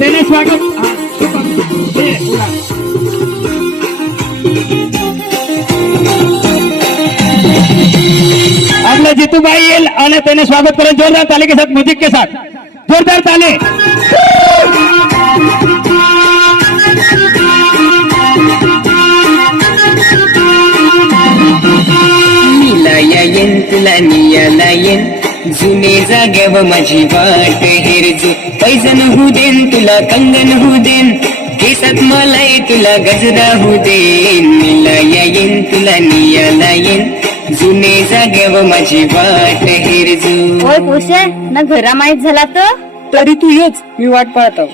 त्याने स्वागत आपला जितूबाई येईल आणि त्याने स्वागत करें जोरदार ताली के साथ, म्यूजिक के साथ, जोरदार ताली। निलायन तुला नियालायन जुने जाग्याव माझी वाट हेरजू पैजन होऊ देन तुला कंगन होऊ देन केसात मलाय तुला गजरा होऊ देन निलायन तुला नियालायन जुने जाग्याव माझी वाट हेरजू। होय पोशे ना घरा माहीत झाला तर तरी तू येच मी वाट पाहतो।